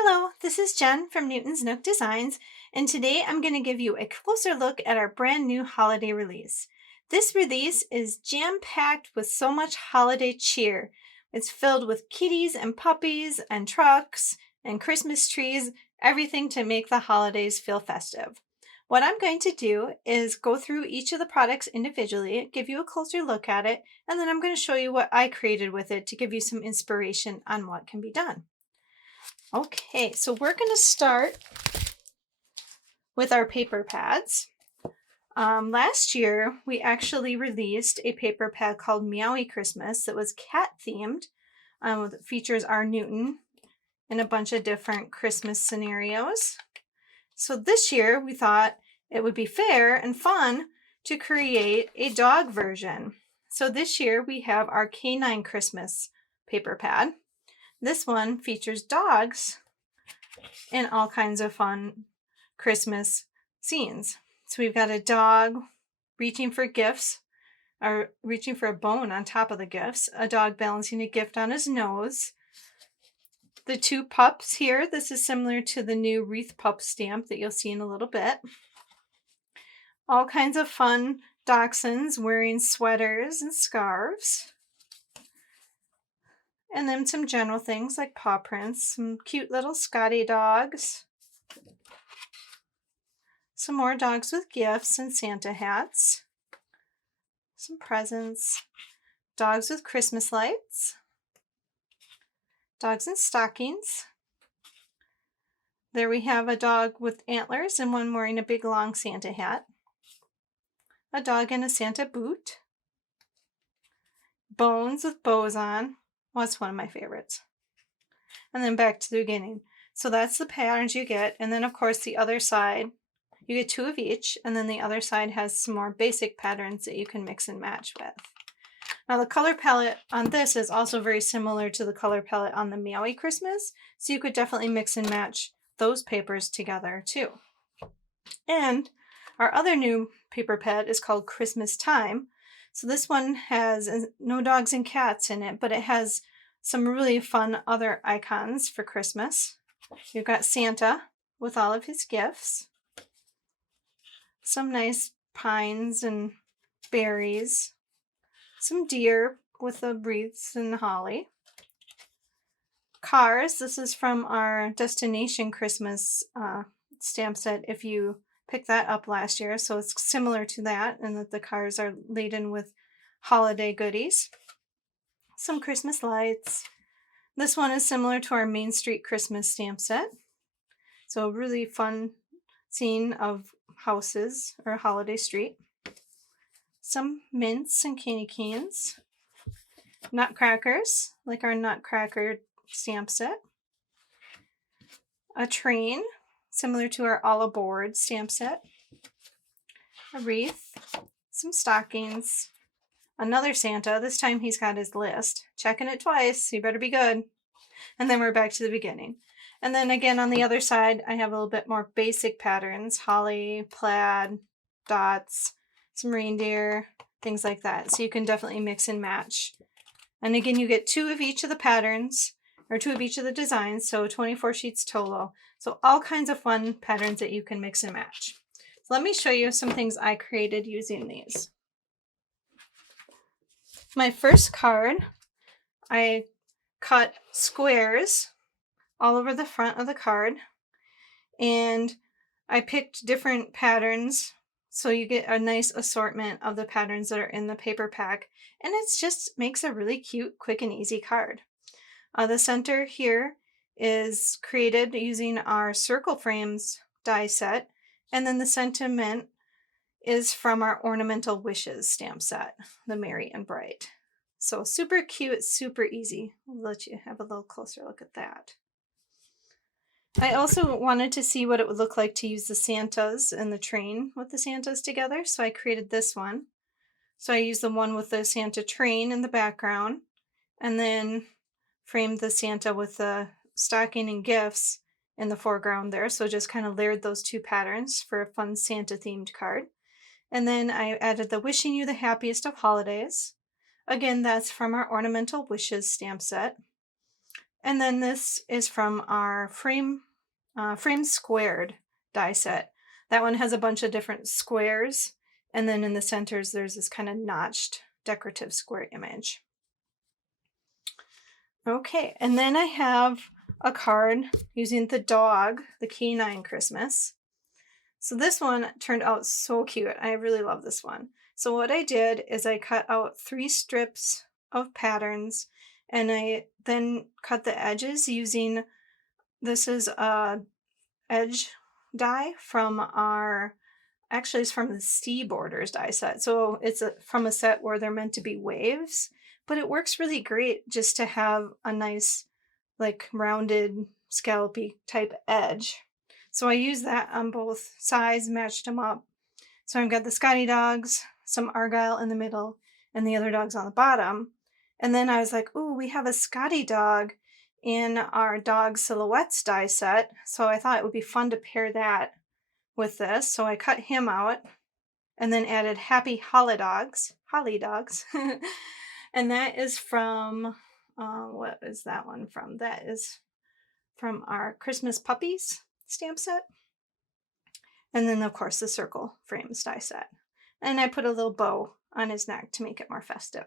Hello, this is Jen from Newton's Nook Designs, and today I'm going to give you a closer look at our brand new holiday release. This release is jam-packed with so much holiday cheer. It's filled with kitties and puppies and trucks and Christmas trees, everything to make the holidays feel festive. What I'm going to do is go through each of the products individually, give you a closer look at it, and then I'm going to show you what I created with it to give you some inspiration on what can be done. Okay, so we're going to start with our paper pads. Last year, we actually released a paper pad called Meowie Christmas that was cat themed. It features our Newton in a bunch of different Christmas scenarios. So this year, we thought it would be fair and fun to create a dog version. So this year, we have our Canine Christmas paper pad. This one features dogs in all kinds of fun Christmas scenes. So we've got a dog reaching for gifts, or reaching for a bone on top of the gifts, a dog balancing a gift on his nose. The two pups here, this is similar to the new Wreath Pops stamp that you'll see in a little bit. All kinds of fun dachshunds wearing sweaters and scarves. And then some general things like paw prints, some cute little Scotty dogs, some more dogs with gifts and Santa hats, some presents, dogs with Christmas lights, dogs in stockings. There we have a dog with antlers and one wearing a big long Santa hat, a dog in a Santa boot, bones with bows on. Well, that's one of my favorites. And then back to the beginning. So that's the patterns you get. And then of course the other side, you get two of each. And then the other side has some more basic patterns that you can mix and match with. Now the color palette on this is also very similar to the color palette on the Meowie Christmas. So you could definitely mix and match those papers together too. And our other new paper pad is called Christmas Time. So this one has no dogs and cats in it, but it has some really fun other icons for Christmas. You've got Santa with all of his gifts, some nice pines and berries, some deer with the wreaths and holly, cars. This is from our Destination Christmas stamp set if you picked that up last year. So it's similar to that, and that the cars are laden with holiday goodies. Some Christmas lights. This one is similar to our Main Street Christmas stamp set. So a really fun scene of houses or a holiday street. Some mints and candy canes. Nutcrackers, like our Nutcracker stamp set. A train, similar to our All Aboard stamp set. A wreath. Some stockings. Another Santa. This time he's got his list. Checking it twice. You better be good. And then we're back to the beginning. And then again on the other side, I have a little bit more basic patterns. Holly, plaid, dots, some reindeer, things like that. So you can definitely mix and match. And again, you get two of each of the patterns, or two of each of the designs. So 24 sheets total. So all kinds of fun patterns that you can mix and match. So let me show you some things I created using these. My first card, I cut squares all over the front of the card, and I picked different patterns so you get a nice assortment of the patterns that are in the paper pack, and it just makes a really cute, quick, and easy card. The center here is created using our Circle Frames die set, and then the sentiment is from our Ornamental Wishes stamp set, the Merry and Bright. So super cute, super easy. I'll let you have a little closer look at that. I also wanted to see what it would look like to use the Santas and the train with the Santas together, so I created this one. So I used the one with the Santa train in the background, and then framed the Santa with the stocking and gifts in the foreground there. So just kind of layered those two patterns for a fun Santa themed card. And then I added the Wishing You the Happiest of Holidays. Again, that's from our Ornamental Wishes stamp set. And then this is from our frame squared die set. That one has a bunch of different squares, and then in the centers there's this kind of notched decorative square image. Okay, and then I have a card using the dog, the Canine Christmas. So this one turned out so cute. I really love this one. So what I did is I cut out 3 strips of patterns, and I then cut the edges using, this is a edge die from our, actually it's from the Sea Borders die set. So it's from a set where they're meant to be waves, but it works really great just to have a nice like rounded scallopy type edge. So I used that on both sides, matched them up. So I've got the Scotty dogs, some Argyle in the middle, and the other dogs on the bottom. And then I was like, ooh, we have a Scotty dog in our dog silhouettes die set. So I thought it would be fun to pair that with this. So I cut him out and then added Happy Holly Dogs. And that is from, what is that one from? That is from our Christmas Puppies stamp set. And then, of course, the circle frames die set. And I put a little bow on his neck to make it more festive.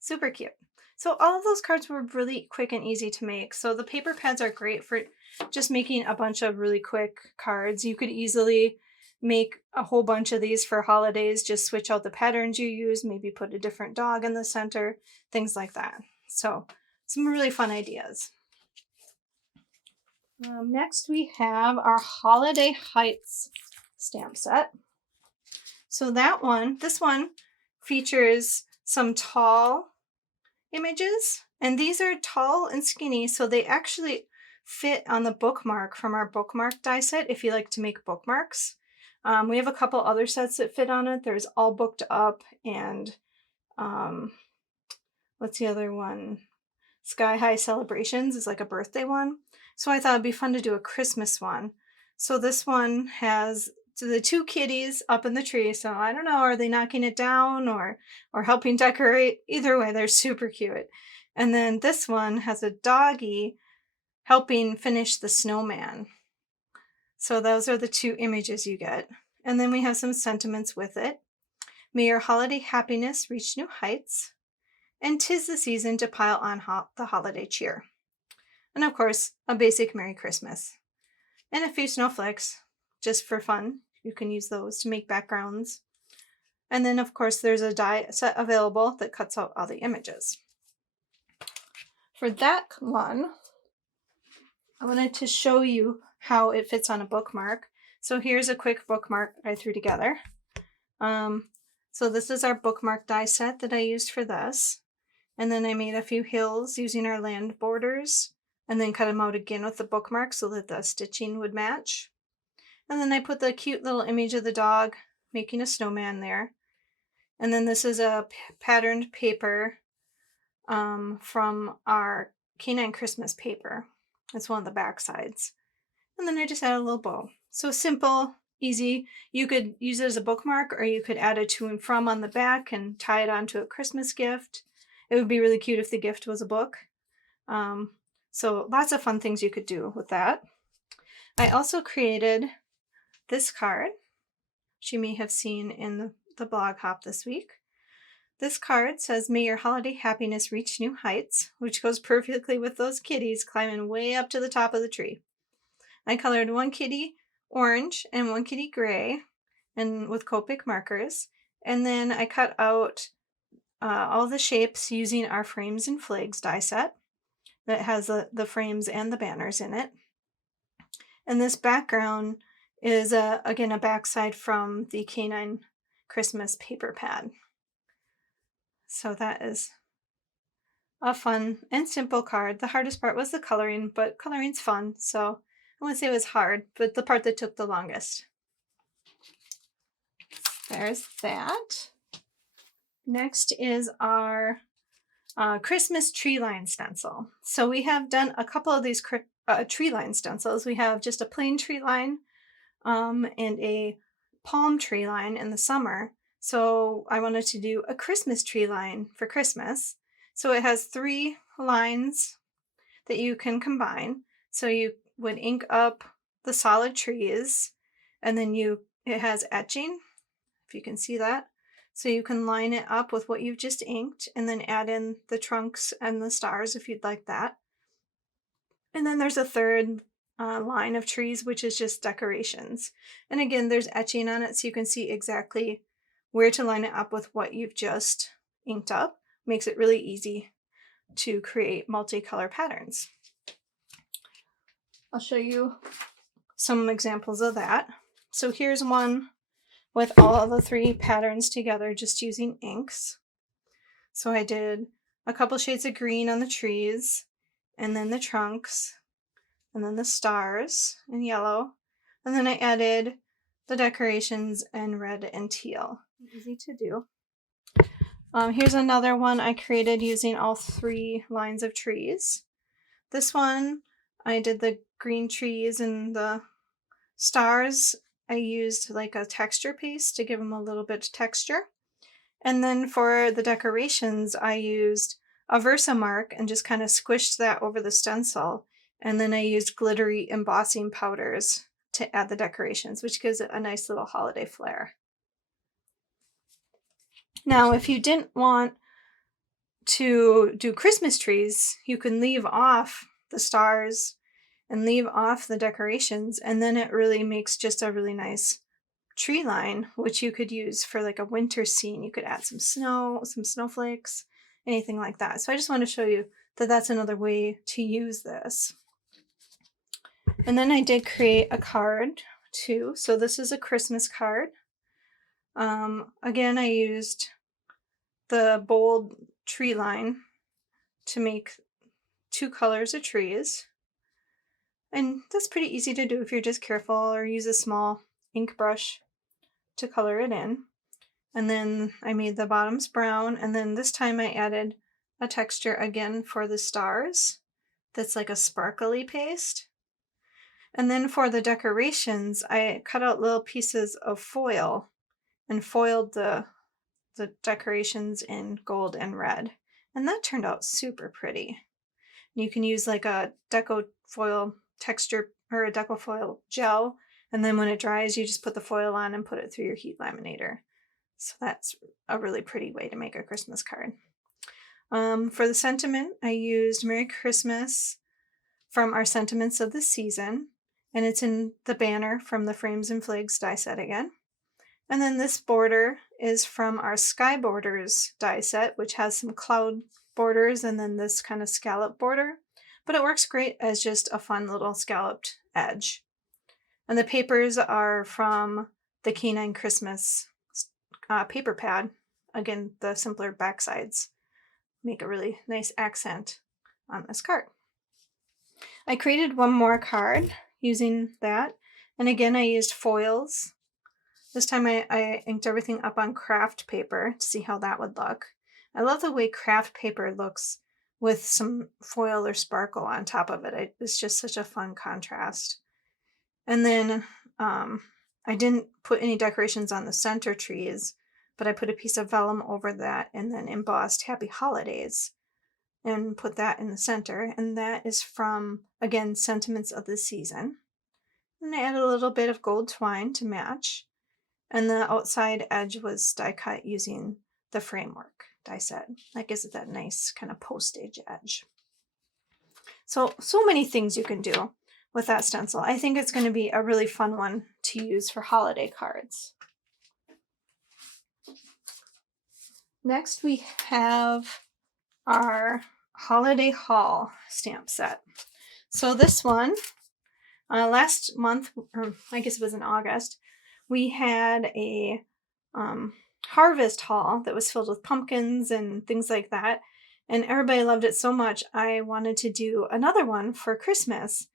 Super cute. So all of those cards were really quick and easy to make. So the paper pads are great for just making a bunch of really quick cards. You could easily make a whole bunch of these for holidays. Just switch out the patterns you use, maybe put a different dog in the center, things like that. So some really fun ideas. Next we have our Holiday Heights stamp set. So this one features some tall images, and these are tall and skinny, so they actually fit on the bookmark from our bookmark die set if you like to make bookmarks. We have a couple other sets that fit on it. There's All Booked Up and what's the other one? Sky High Celebrations is like a birthday one. So I thought it'd be fun to do a Christmas one. So this one has the 2 kitties up in the tree. So I don't know, are they knocking it down or helping decorate? Either way, they're super cute. And then this one has a doggy helping finish the snowman. So those are the 2 images you get. And then we have some sentiments with it. May your holiday happiness reach new heights, and 'tis the season to pile on the holiday cheer. And of course, a basic Merry Christmas. And a few snowflakes, just for fun. You can use those to make backgrounds. And then of course there's a die set available that cuts out all the images. For that one, I wanted to show you how it fits on a bookmark. So here's a quick bookmark I threw together. So this is our bookmark die set that I used for this. And then I made a few hills using our land borders, and then cut them out again with the bookmark so that the stitching would match. And then I put the cute little image of the dog making a snowman there. And then this is a patterned paper from our Canine Christmas paper. It's one of the back sides. And then I just add a little bow. So simple, easy. You could use it as a bookmark, or you could add a to and from on the back and tie it onto a Christmas gift. It would be really cute if the gift was a book. So lots of fun things you could do with that. I also created this card, which you may have seen in the blog hop this week. This card says, may your holiday happiness reach new heights, which goes perfectly with those kitties climbing way up to the top of the tree. I colored one kitty orange and one kitty gray, and with Copic markers. And then I cut out all the shapes using our frames and flags die set that has the frames and the banners in it. And this background is again a backside from the Canine Christmas paper pad. So that is a fun and simple card. The hardest part was the coloring, but coloring's fun, so I wouldn't say it was hard, but the part that took the longest. There's that. Next is our Christmas tree line stencil. So we have done a couple of these tree line stencils. We have just a plain tree line and a palm tree line in the summer. So I wanted to do a Christmas tree line for Christmas. So it has 3 lines that you can combine. So you would ink up the solid trees, and then it has etching, if you can see that. So you can line it up with what you've just inked and then add in the trunks and the stars if you'd like that. And then there's a third line of trees, which is just decorations. And again, there's etching on it, so you can see exactly where to line it up with what you've just inked up. Makes it really easy to create multicolor patterns. I'll show you some examples of that. So here's one with all of the 3 patterns together just using inks. So I did a couple shades of green on the trees, and then the trunks, and then the stars in yellow, and then I added the decorations in red and teal. Easy to do. Here's another one I created using all 3 lines of trees. This one, I did the green trees and the stars. I used like a texture paste to give them a little bit of texture. And then for the decorations, I used a Versamark and just kind of squished that over the stencil. And then I used glittery embossing powders to add the decorations, which gives it a nice little holiday flair. Now, if you didn't want to do Christmas trees, you can leave off the stars and leave off the decorations, and then it really makes just a really nice tree line, which you could use for like a winter scene. You could add some snow, some snowflakes, anything like that. So I just want to show you that that's another way to use this. And then I did create a card too. So this is a Christmas card. Again, I used the bold tree line to make 2 colors of trees. And that's pretty easy to do if you're just careful, or use a small ink brush to color it in. And then I made the bottoms brown, and then this time I added a texture again for the stars that's like a sparkly paste. And then for the decorations, I cut out little pieces of foil and foiled the decorations in gold and red. And that turned out super pretty. You can use like a deco foil texture or a deco foil gel, and then when it dries, you just put the foil on and put it through your heat laminator. So that's a really pretty way to make a Christmas card. For the sentiment, I used Merry Christmas from our Sentiments of the Season, and it's in the banner from the Frames and Flags die set again. And then this border is from our Sky Borders die set, which has some cloud borders and then this kind of scallop border. But it works great as just a fun little scalloped edge. And the papers are from the Canine Christmas paper pad. Again, the simpler backsides make a really nice accent on this card. I created one more card using that. And again, I used foils. This time I inked everything up on craft paper to see how that would look. I love the way craft paper looks with some foil or sparkle on top of it. It's just such a fun contrast. And then I didn't put any decorations on the center trees, but I put a piece of vellum over that and then embossed Happy Holidays and put that in the center. And that is from, again, Sentiments of the Season. And I added a little bit of gold twine to match. And the outside edge was die cut using the framework die set. That gives it that nice kind of postage edge. So many things you can do with that stencil. I think it's going to be a really fun one to use for holiday cards. Next we have our Holiday Haul stamp set. So this one, last month, or I guess it was in August, we had a harvest haul that was filled with pumpkins and things like that. And everybody loved it so much, I wanted to do another one for Christmas.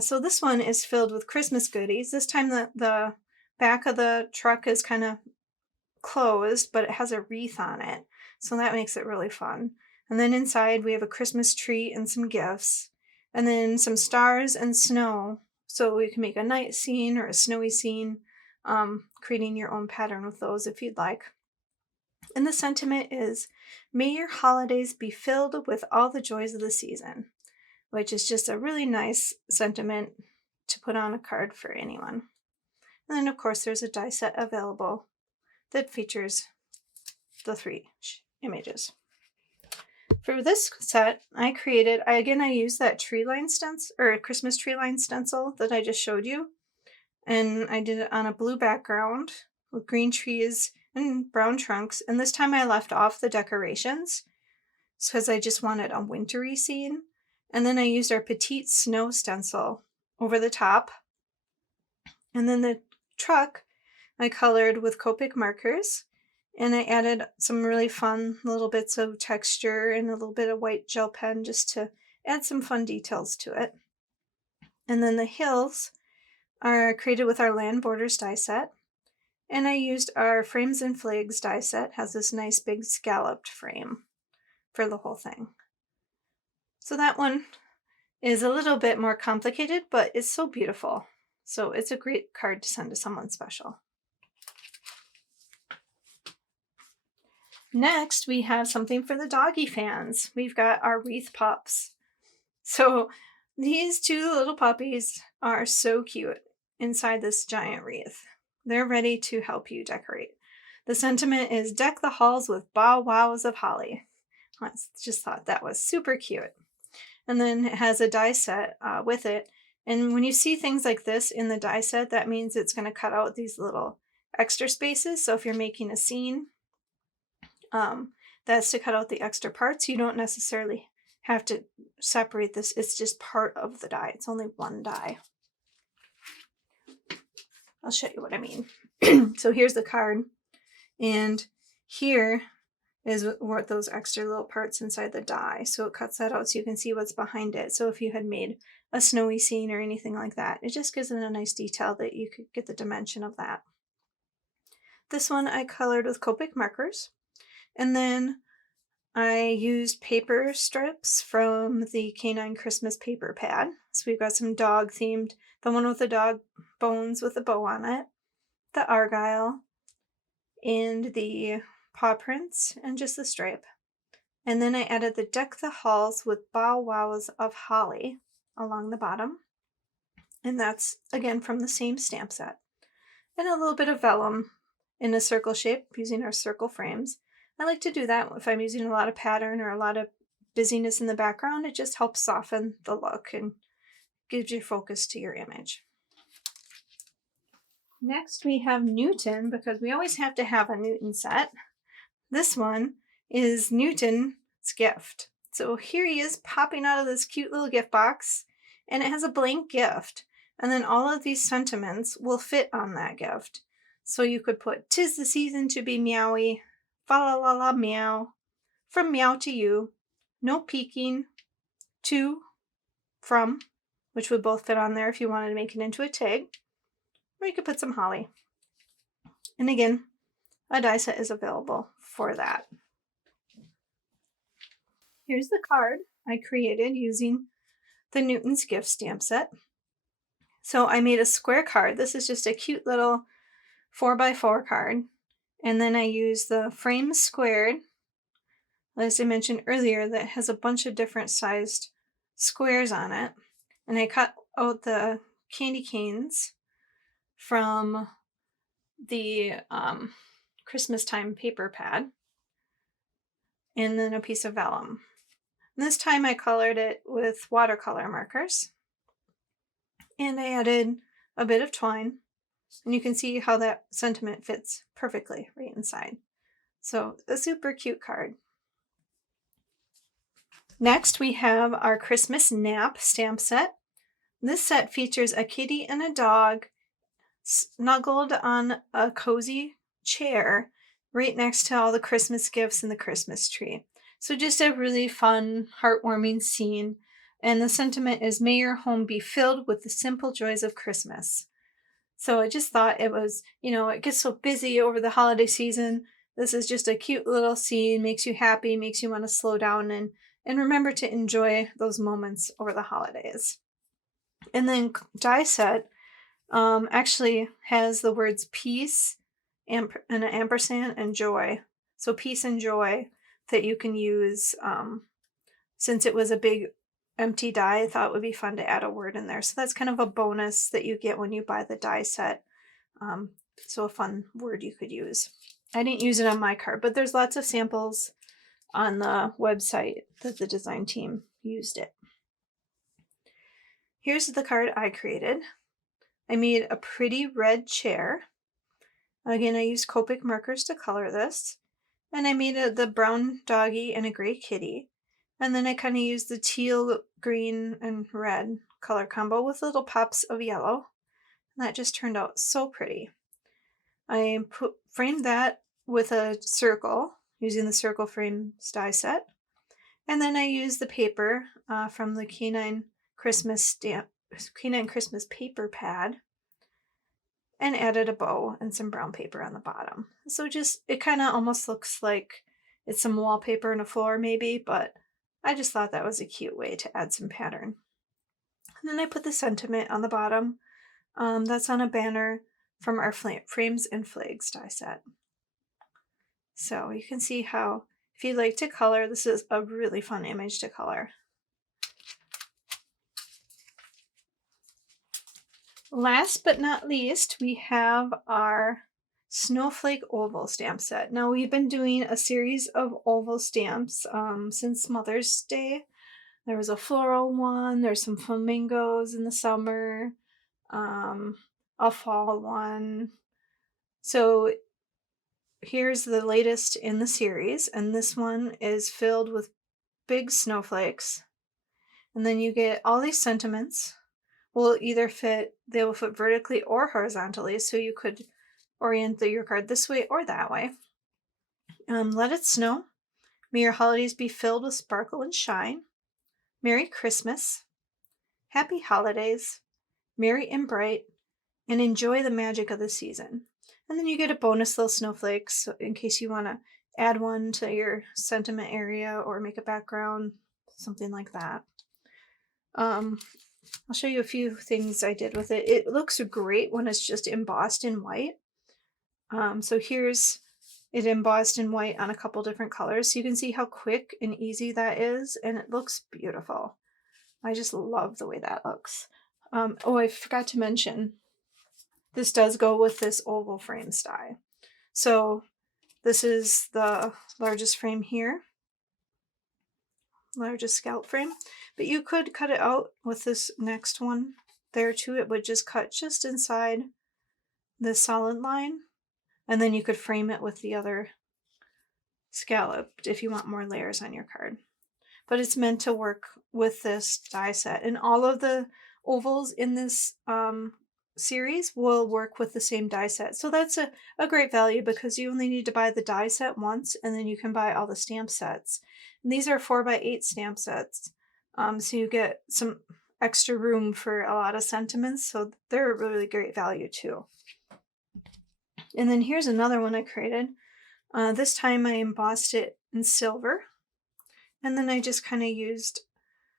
So this one is filled with Christmas goodies. This time the back of the truck is kind of closed, but it has a wreath on it. So that makes it really fun. And then inside we have a Christmas tree and some gifts. And then some stars and snow. So we can make a night scene or a snowy scene, creating your own pattern with those if you'd like. And the sentiment is, may your holidays be filled with all the joys of the season. which is just a really nice sentiment to put on a card for anyone. And then of course there's a die set available that features the 3 images. For this set, I used that tree line stencil, or Christmas tree line stencil that I just showed you. And I did it on a blue background with green trees and brown trunks. And this time I left off the decorations because I just wanted a wintry scene. And then I used our petite snow stencil over the top. And then the truck I colored with Copic markers. And I added some really fun little bits of texture and a little bit of white gel pen just to add some fun details to it. And then the hills are created with our Land Borders die set. And I used our Frames and Flags die set. It has this nice big scalloped frame for the whole thing. So that one is a little bit more complicated, but it's so beautiful. So it's a great card to send to someone special. Next, we have something for the doggy fans. We've got our Wreath Pops. So these 2 little puppies are so cute inside this giant wreath. They're ready to help you decorate. The sentiment is deck the halls with bow wows of holly. I just thought that was super cute. And then it has a die set with it. And when you see things like this in the die set, that means it's going to cut out these little extra spaces. So if you're making a scene, that's to cut out the extra parts. You don't necessarily have to separate this. It's just part of the die. It's only one die. I'll show you what I mean. So here's the card. And here is what those extra little parts inside the die. So it cuts that out so you can see what's behind it. So if you had made a snowy scene or anything like that, it just gives it a nice detail that you could get the dimension of that. This one I colored with Copic markers. And then I used paper strips from the Canine Christmas paper pad. So we've got some dog themed, the one with the dog bones with a bow on it, the Argyle, and the paw prints, and just the stripe. And then I added the deck the halls with bow wows of holly along the bottom. And that's again from the same stamp set. And a little bit of vellum in a circle shape using our circle frames. I like to do that if I'm using a lot of pattern or a lot of busyness in the background. It just helps soften the look and gives you focus to your image. Next we have Newton, because we always have to have a Newton set. This one is Newton's gift. So here he is popping out of this cute little gift box, and it has a blank gift. And then all of these sentiments will fit on that gift. So you could put, "'Tis the season to be meowy, fa la la la meow, from meow to you, no peeking, to, from," which would both fit on there if you wanted to make it into a tag. Or you could put some holly. And again, a die set is available for that. Here's the card I created using the Newton's Gift stamp set. So I made a square card. This is just a cute little 4x4 card. And then I used the frame squared, as I mentioned earlier, that has a bunch of different sized squares on it. And I cut out the candy canes from the Christmas time paper pad. And then a piece of vellum. And this time I colored it with watercolor markers. And I added a bit of twine. And you can see how that sentiment fits perfectly right inside. So a super cute card. Next we have our Christmas Nap stamp set. This set features a kitty and a dog snuggled on a cozy chair right next to all the Christmas gifts and the Christmas tree. So just a really fun, heartwarming scene. And the sentiment is, "May your home be filled with the simple joys of Christmas." So I just thought it was, it gets so busy over the holiday season. This is just a cute little scene, makes you happy, makes you want to slow down and remember to enjoy those moments over the holidays. And then die set actually has the words peace and an ampersand and joy. So peace and joy that you can use since it was a big empty die, I thought it would be fun to add a word in there. So that's kind of a bonus that you get when you buy the die set. So a fun word you could use. I didn't use it on my card, but there's lots of samples on the website that the design team used it. Here's the card I created. I made a pretty red chair. Again, I used Copic markers to color this. And I made the brown doggy and a gray kitty. And then I kind of used the teal, green, and red color combo with little pops of yellow. And that just turned out so pretty. I framed that with a circle using the circle frames die set. And then I used the paper from the Canine Christmas paper pad and added a bow and some brown paper on the bottom. So just, it kind of almost looks like it's some wallpaper and a floor maybe, but I just thought that was a cute way to add some pattern. And then I put the sentiment on the bottom. That's on a banner from our Frames and Flags die set. So you can see how, if you'd like to color, this is a really fun image to color. Last but not least, we have our Snowflake oval stamp set. Now we've been doing a series of oval stamps since Mother's Day. There was a floral one, there's some flamingos in the summer, a fall one. So here's the latest in the series, and this one is filled with big snowflakes. And then you get all these sentiments. Will either fit, they will fit vertically or horizontally, so you could orient your card this way or that way. Let it snow. May your holidays be filled with sparkle and shine. Merry Christmas. Happy holidays. Merry and bright. And enjoy the magic of the season. And then you get a bonus little snowflake so in case you want to add one to your sentiment area or make a background, something like that. I'll show you a few things I did with it. It looks great when it's just embossed in white. So here's it embossed in white on a couple different colors. So you can see how quick and easy that is, and it looks beautiful. I just love the way that looks. Oh, I forgot to mention, this does go with this oval frame die. So this is the largest frame here. Largest scallop frame, but you could cut it out with this next one there too. It would just cut just inside the solid line, and then you could frame it with the other scallop if you want more layers on your card. But it's meant to work with this die set, and all of the ovals in this series will work with the same die set. So that's a great value because you only need to buy the die set once, and then you can buy all the stamp sets. And these are 4x8 stamp sets, so you get some extra room for a lot of sentiments, so they're a really great value too. And then here's another one I created. This time I embossed it in silver, and then I just kind of used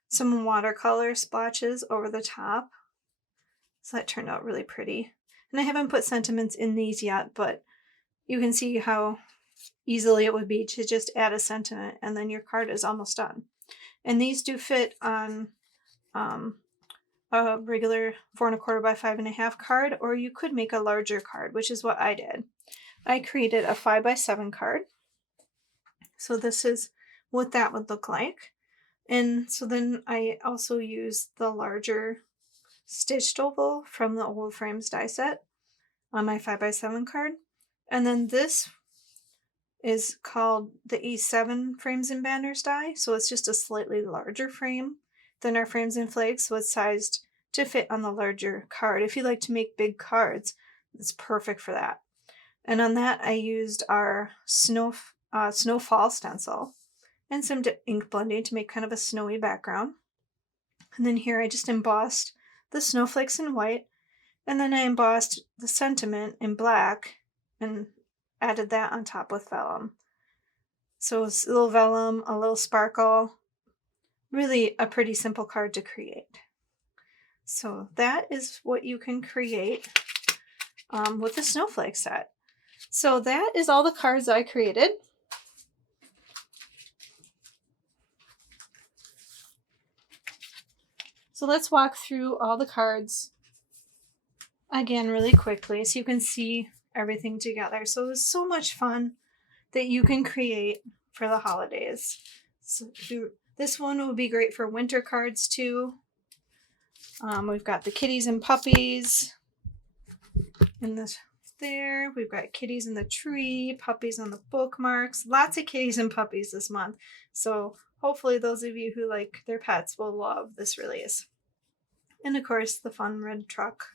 some watercolor splotches over the top. So that turned out really pretty. And I haven't put sentiments in these yet, but you can see how easily it would be to just add a sentiment and then your card is almost done. And these do fit on a regular 4 1/4 by 5 1/2 card, or you could make a larger card, which is what I did. I created a 5x7 card. So this is what that would look like. And so then I also used the larger stitched oval from the Oval Frames die set on my 5x7 card. And then this is called the E7 Frames and Banners die. So it's just a slightly larger frame than our Frames and Flags. So it's sized to fit on the larger card. If you like to make big cards, it's perfect for that. And on that, I used our Snowfall stencil and some ink blending to make kind of a snowy background. And then here I just embossed the snowflakes in white, and then I embossed the sentiment in black and added that on top with vellum. So it's a little vellum, a little sparkle, really a pretty simple card to create. So that is what you can create with the snowflake set. So that is all the cards I created. So let's walk through all the cards again really quickly so you can see everything together. So it was so much fun that you can create for the holidays. So this one would be great for winter cards too. We've got the kitties and puppies in this there. We've got kitties in the tree, puppies on the bookmarks. Lots of kitties and puppies this month. So hopefully those of you who like their pets will love this release. And of course the fun red truck.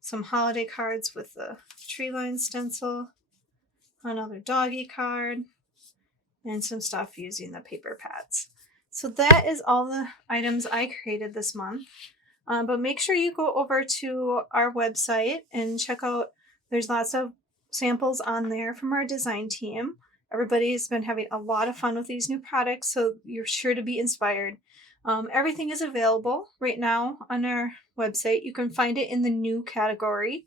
Some holiday cards with the tree line stencil. Another doggy card. And some stuff using the paper pads. So that is all the items I created this month. But make sure you go over to our website and check out, there's lots of samples on there from our design team. Everybody's been having a lot of fun with these new products, so you're sure to be inspired. Everything is available right now on our website. You can find it in the new category,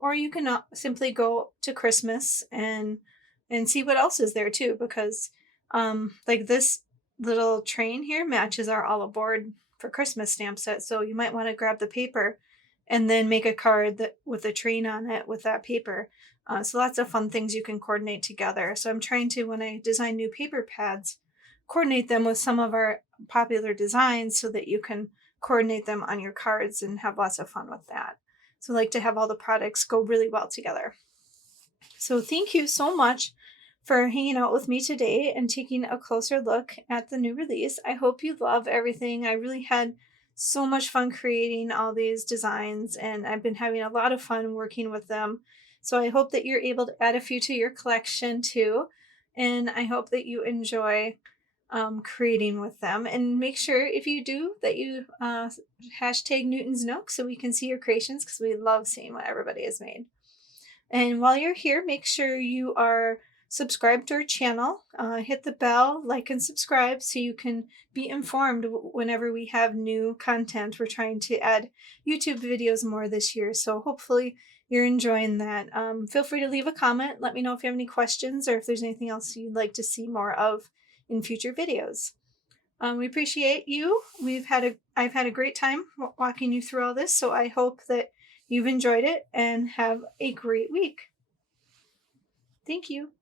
or you can simply go to Christmas and see what else is there too, because like this little train here matches our all aboard for Christmas stamp set. So you might want to grab the paper and then make a card that with a train on it with that paper. So lots of fun things you can coordinate together. So I'm trying to, when I design new paper pads, coordinate them with some of our popular designs so that you can coordinate them on your cards and have lots of fun with that. So I like to have all the products go really well together. So thank you so much for hanging out with me today and taking a closer look at the new release. I hope you love everything. I really had so much fun creating all these designs, and I've been having a lot of fun working with them. So I hope that you're able to add a few to your collection too. And I hope that you enjoy creating with them. And make sure, if you do, that you hashtag Newton's Nook so we can see your creations, because we love seeing what everybody has made. And while you're here, make sure you are subscribed to our channel. Hit the bell, like, and subscribe so you can be informed whenever we have new content. We're trying to add YouTube videos more this year, so hopefully you're enjoying that. Feel free to leave a comment. Let me know if you have any questions or if there's anything else you'd like to see more of in future videos. We appreciate you. I've had a great time walking you through all this, so I hope that you've enjoyed it and have a great week. Thank you.